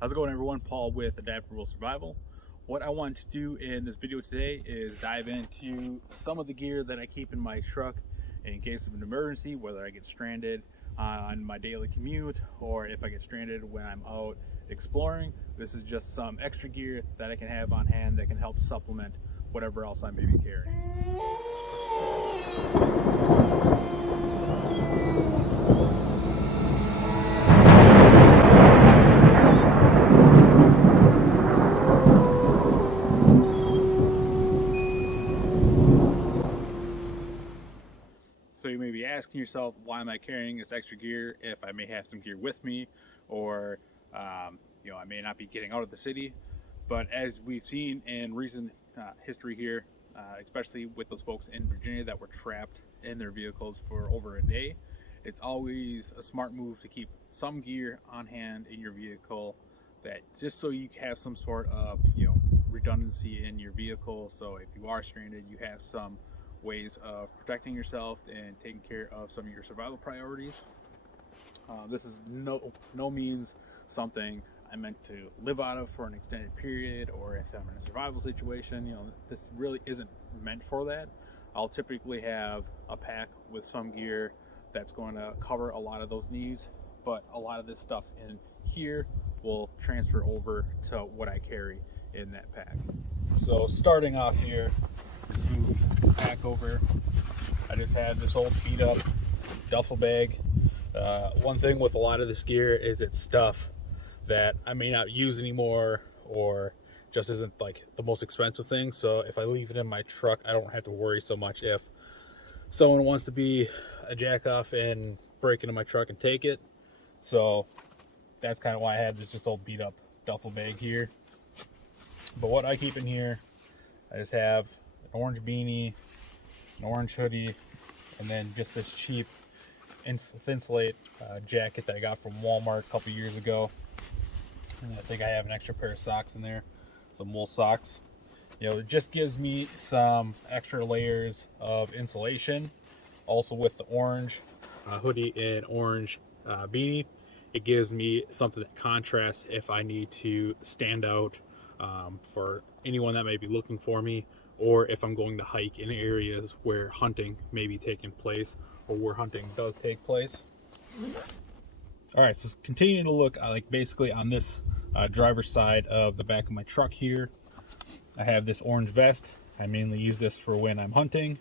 How's it going, everyone? Paul with Adaptable Survival. What I want to do in this video today is dive into some of the gear that I keep in my truck in case of an emergency, whether I get stranded on my daily commute or if I get stranded when I'm out exploring. This is just some extra gear that I can have on hand that can help supplement whatever else I may be carrying. So you may be asking yourself, why am I carrying this extra gear if I may have some gear with me, or I may not be getting out of the city? But as we've seen in recent history here, especially with those folks in Virginia that were trapped in their vehicles for over a day, it's always a smart move to keep some gear on hand in your vehicle, that just so you have some sort of redundancy in your vehicle. So if you are stranded, you have some ways of protecting yourself and taking care of some of your survival priorities. This is no means something I meant to live out of for an extended period, or if I'm in a survival situation. This really isn't meant for that. I'll typically have a pack with some gear that's going to cover a lot of those needs, but a lot of this stuff in here will transfer over to what I carry in that pack. So starting off here, move pack over, I just have this old beat up duffel bag. One thing with a lot of this gear is it's stuff that I may not use anymore, or just isn't like the most expensive thing. So if I leave it in my truck, I don't have to worry so much if someone wants to be a jack off and break into my truck and take it. So that's kind of why I have this just old beat up duffel bag here. But what I keep in here, I just have an orange beanie, an orange hoodie, and then just this cheap Thinsulate jacket that I got from Walmart a couple years ago. And I think I have an extra pair of socks in there, some wool socks. It just gives me some extra layers of insulation. Also with the orange hoodie and orange beanie, it gives me something that contrasts if I need to stand out for anyone that may be looking for me, or if I'm going to hike in areas where hunting may be taking place, or where hunting does take place. All right, so continuing to look basically on this driver's side of the back of my truck here, I have this orange vest. I mainly use this for when I'm hunting,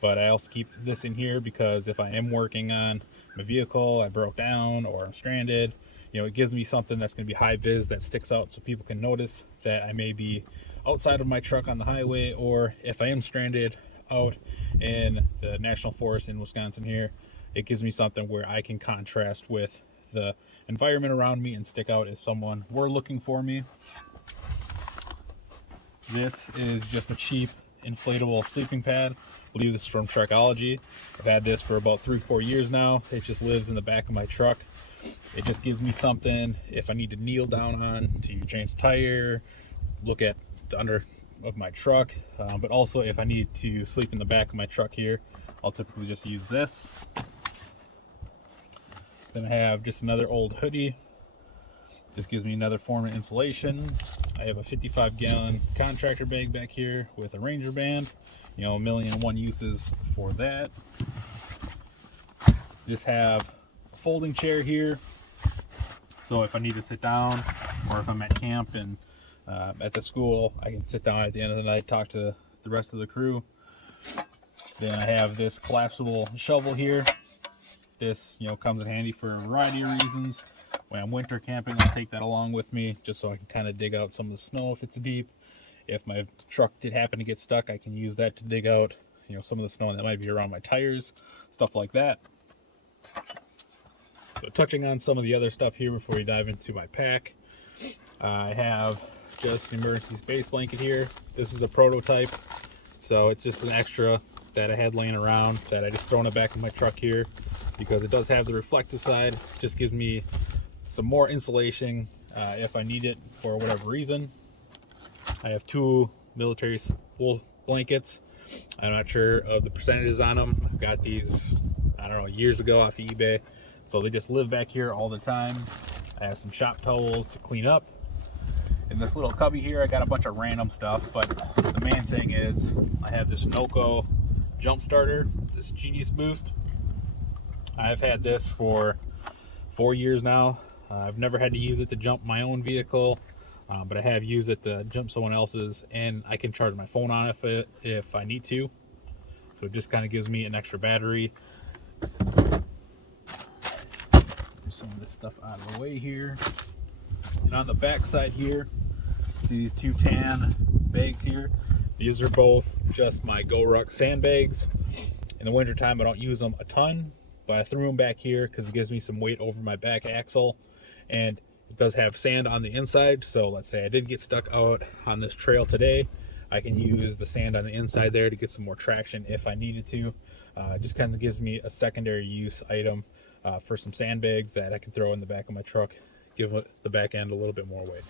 but I also keep this in here because if I am working on my vehicle, I broke down, or I'm stranded, it gives me something that's going to be high vis, that sticks out so people can notice that I may be outside of my truck on the highway, or if I am stranded out in the national forest in Wisconsin here, it gives me something where I can contrast with the environment around me and stick out if someone were looking for me. This is just a cheap inflatable sleeping pad. I believe this is from Truckology. I've had this for about 3-4 years now. It just lives in the back of my truck. It just gives me something if I need to kneel down on to change the tire, look at the under of my truck, but also if I need to sleep in the back of my truck here, I'll typically just use this. Then I have just another old hoodie. This gives me another form of insulation. I have a 55-gallon contractor bag back here with a Ranger band. A 1,000,001 uses for that. Just have a folding chair here, so if I need to sit down, or if I'm at camp and at the school, I can sit down at the end of the night, talk to the rest of the crew. Then I have this collapsible shovel here. This comes in handy for a variety of reasons. When I'm winter camping, I'll take that along with me just so I can kind of dig out some of the snow if it's deep. If my truck did happen to get stuck, I can use that to dig out some of the snow that might be around my tires, stuff like that. So touching on some of the other stuff here before we dive into my pack, I have just an emergency space blanket here. This is a prototype, so it's just an extra that I had laying around that I just throw in the back of my truck here because it does have the reflective side. Just gives me some more insulation if I need it for whatever reason. I have 2 military wool blankets. I'm not sure of the percentages on them. I've got these, I don't know, years ago off of eBay. So they just live back here all the time. I have some shop towels to clean up. In this little cubby here, I got a bunch of random stuff, but the main thing is I have this Noco jump starter, this Genius Boost. I've had this for 4 years now. I've never had to use it to jump my own vehicle, but I have used it to jump someone else's, and I can charge my phone on it if I need to. So it just kind of gives me an extra battery. Get some of this stuff out of the way here. And on the back side here, see these two tan bags here? These are both just my GoRuck sandbags. In the wintertime, I don't use them a ton, but I threw them back here because it gives me some weight over my back axle, and it does have sand on the inside. So let's say I did get stuck out on this trail today, I can use the sand on the inside there to get some more traction if I needed to. It just kind of gives me a secondary use item for some sandbags that I can throw in the back of my truck, give the back end a little bit more weight.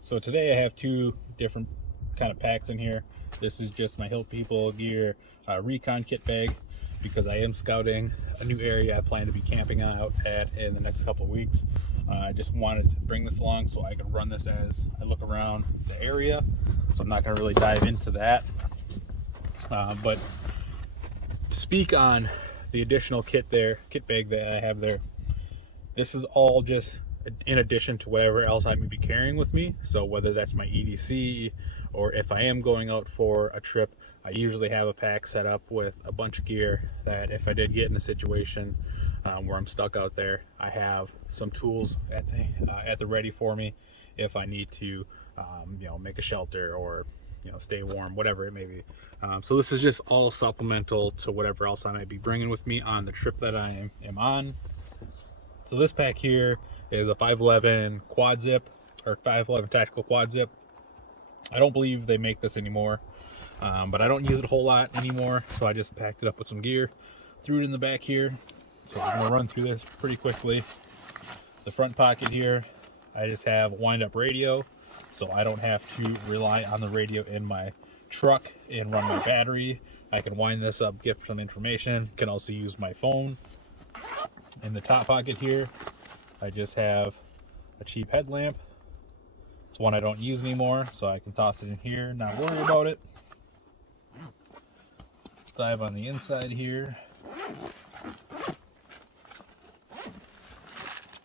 So today I have two different kind of packs in here. This is just my Hill People Gear Recon kit bag, because I am scouting a new area I plan to be camping out at in the next couple of weeks. I just wanted to bring this along so I could run this as I look around the area. So I'm not going to really dive into that. But to speak on the additional kit bag that I have there, this is all just in addition to whatever else I may be carrying with me. So whether that's my EDC, or if I am going out for a trip, I usually have a pack set up with a bunch of gear that if I did get in a situation where I'm stuck out there, I have some tools at the ready for me if I need to make a shelter or stay warm, whatever it may be. So this is just all supplemental to whatever else I might be bringing with me on the trip that I am on. So this pack here is a 511 quad zip, or 511 tactical quad zip. I don't believe they make this anymore, but I don't use it a whole lot anymore, so I just packed it up with some gear, threw it in the back here. So I'm gonna run through this pretty quickly. The front pocket here, I just have wind-up radio, so I don't have to rely on the radio in my truck and run my battery. I can wind this up, get some information, can also use my phone. In the top pocket here, I just have a cheap headlamp. It's one I don't use anymore, so I can toss it in here, not worry about it. Let's dive on the inside here.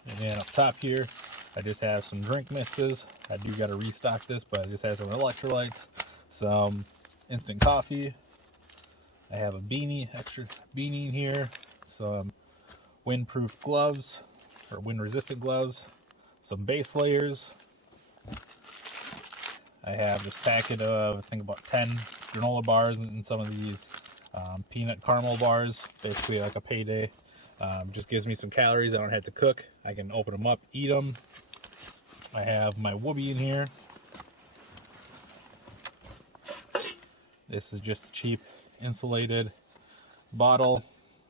And then up top here, I just have some drink mixes. I do got to restock this, but I just have some electrolytes, some instant coffee. I have a extra beanie in here, some windproof gloves, or wind-resistant gloves, some base layers. I have this packet of, I think, about 10 granola bars and some of these peanut caramel bars, basically like a payday. Just gives me some calories. I don't have to cook. I can open them up, eat them. I have my Whoopie in here. This is just a cheap insulated bottle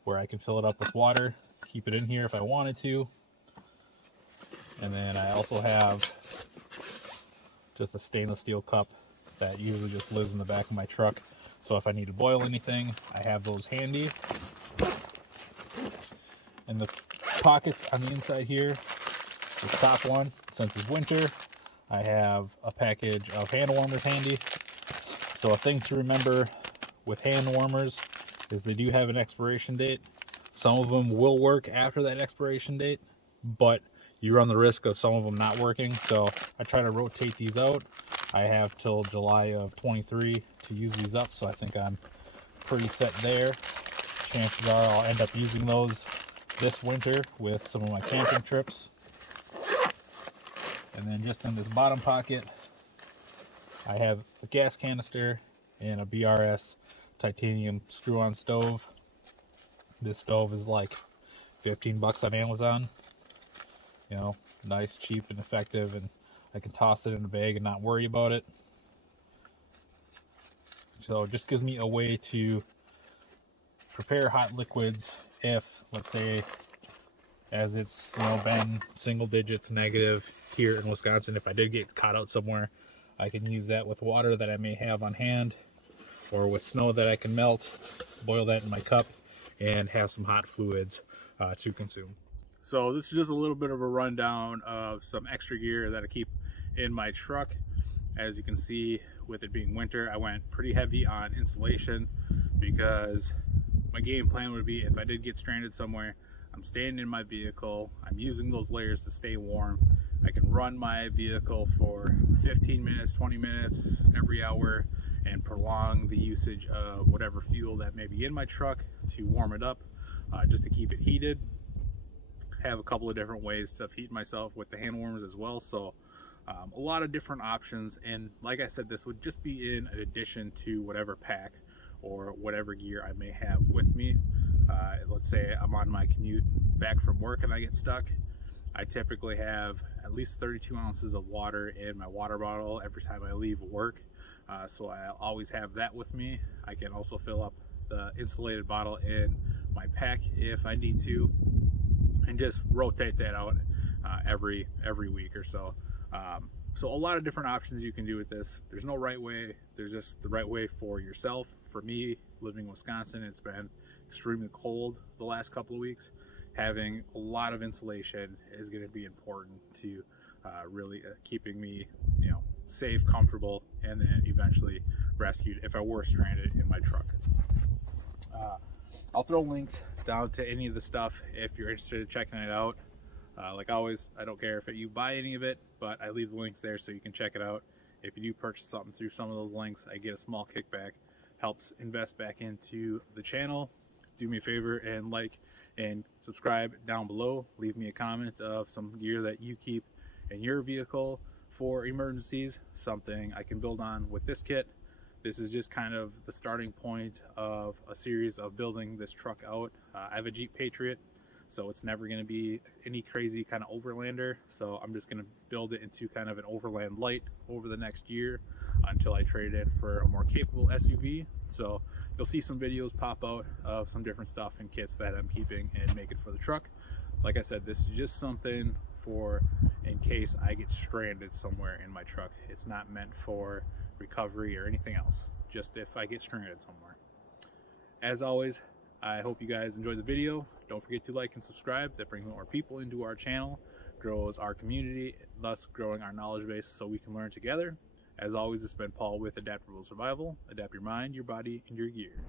where I can fill it up with water, keep it in here if I wanted to. And then I also have just a stainless steel cup that usually just lives in the back of my truck. So if I need to boil anything, I have those handy. And the pockets on the inside here, the top one, since it's winter, I have a package of hand warmers handy. So a thing to remember with hand warmers is they do have an expiration date. Some of them will work after that expiration date, but you run the risk of some of them not working. So I try to rotate these out. I have till July of 23 to use these up, so I think I'm pretty set there. Chances are I'll end up using those this winter with some of my camping trips. And then just in this bottom pocket, I have a gas canister and a BRS titanium screw-on stove. This stove is like 15 bucks on Amazon. Nice, cheap, and effective, and I can toss it in a bag and not worry about it. So it just gives me a way to prepare hot liquids if, let's say, as it's been single digits negative here in Wisconsin, if I did get caught out somewhere, I can use that with water that I may have on hand, or with snow that I can melt, boil that in my cup, and have some hot fluids to consume. So this is just a little bit of a rundown of some extra gear that I keep in my truck. As you can see, with it being winter, I went pretty heavy on insulation because my game plan would be, if I did get stranded somewhere, I'm staying in my vehicle, I'm using those layers to stay warm. I can run my vehicle for 15 minutes, 20 minutes every hour and prolong the usage of whatever fuel that may be in my truck to warm it up, just to keep it heated. Have a couple of different ways to heat myself with the hand warmers as well. So a lot of different options, and like I said, this would just be in addition to whatever pack or whatever gear I may have with me. Let's say I'm on my commute back from work and I get stuck. I typically have at least 32 ounces of water in my water bottle every time I leave work, so I always have that with me. I can also fill up the insulated bottle in my pack if I need to, and just rotate that out every week or so. So a lot of different options you can do with this. There's no right way, there's just the right way for yourself. For me, living in Wisconsin, it's been extremely cold the last couple of weeks. Having a lot of insulation is going to be important to really keeping me, safe, comfortable, and then eventually rescued if I were stranded in my truck. I'll throw links down to any of the stuff if you're interested in checking it out. Like always, I don't care if you buy any of it, but I leave the links there so you can check it out. If you do purchase something through some of those links, I get a small kickback. Helps invest back into the channel. Do me a favor and like and subscribe down below. Leave me a comment of some gear that you keep in your vehicle for emergencies, something I can build on with this kit. This is just kind of the starting point of a series of building this truck out. I have a Jeep Patriot, so it's never going to be any crazy kind of overlander. So I'm just going to build it into kind of an overland light over the next year until I trade it in for a more capable SUV. So you'll see some videos pop out of some different stuff and kits that I'm keeping and making for the truck. Like I said, this is just something for in case I get stranded somewhere in my truck. It's not meant for recovery or anything else, just if I get stranded somewhere. As always, I hope you guys enjoyed the video. Don't forget to like and subscribe. That brings more people into our channel, grows our community, thus growing our knowledge base so we can learn together. As always, it's been Paul with Adaptable Survival. Adapt your mind, your body, and your gear.